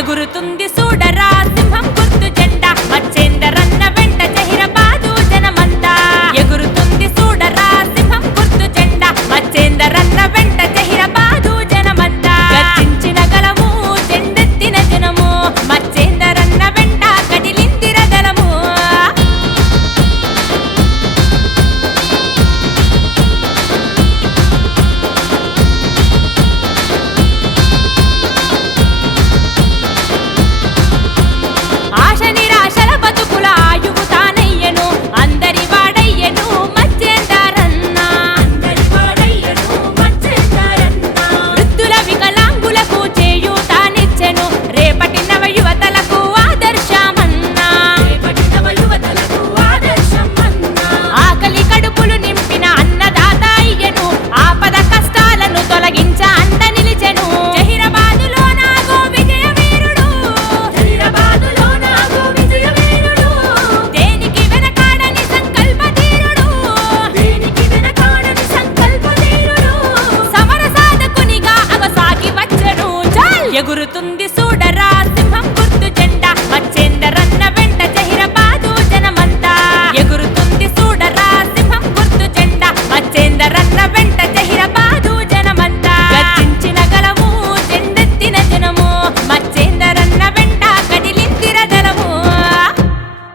ఎగురుతుంది